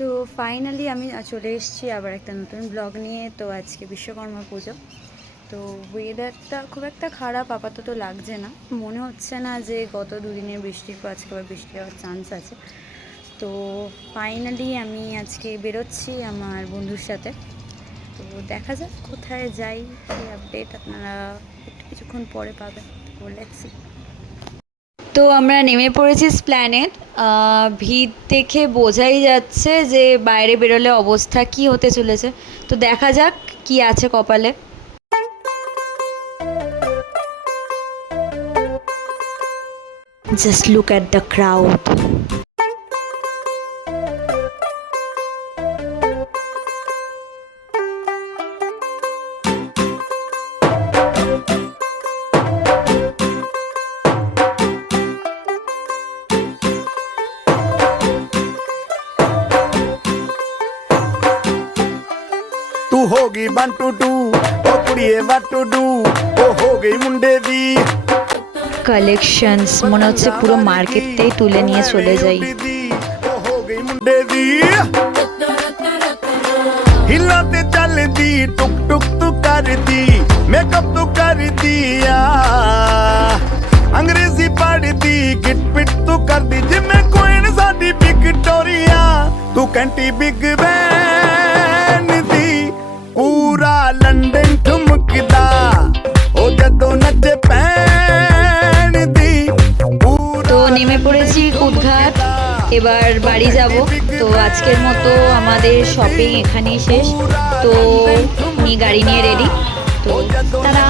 তো ফাইনালি আমি চলে এসেছি আবার একটা নতুন ব্লগ নিয়ে। তো আজকে বিশ্বকর্মা পুজো। তো ওয়েদারটা খুব একটা খারাপ আপাতত লাগছে না, মনে হচ্ছে না যে গত দুদিনের বৃষ্টির পর আজকে আবার বৃষ্টি হওয়ার চান্স আছে। তো ফাইনালি আমি আজকে বেরোচ্ছি আমার বন্ধুর সাথে। তো দেখা যাক কোথায় যাই, সেই আপডেট আপনারা একটু কিছুক্ষণ পরে পাবেন। তো লেটস সি। তো আমরা নেমে পড়েছি স্প্ল্যানেড। ভিড় দেখে বোঝাই যাচ্ছে যে বাইরে বেরোলে অবস্থা কি হতে চলেছে। তো দেখা যাক কি আছে কপালে। Just look at the crowd. तू होगी 1 2 2 ओ कुड़िए व्हाट टू डू ओ हो गई मुंडे दी কালেকশনস মনে হচ্ছে পুরো মার্কেটটাই তুলে নিয়ে চলে যাই। ओ हो गई मुंडे दी हिला ते चल दी टुक टुक तू कर दी मेकअप तू कर दिया अंग्रेजी पढ़ दी गिट पिट तू कर दी जिम्मे कोइन साडी विक्टोरिया तू कैंटी बिग बैन दी पूरा लंदन ठुमकदा ओ जदों नचे पैन दी তো নেমে পড়েছি কুদঘাট, এবার বাড়ি যাব। তো আজকের মতো আমাদের শপিং এখানেই শেষ। তো আমি গাড়ি নিয়ে রেডি। তো তারা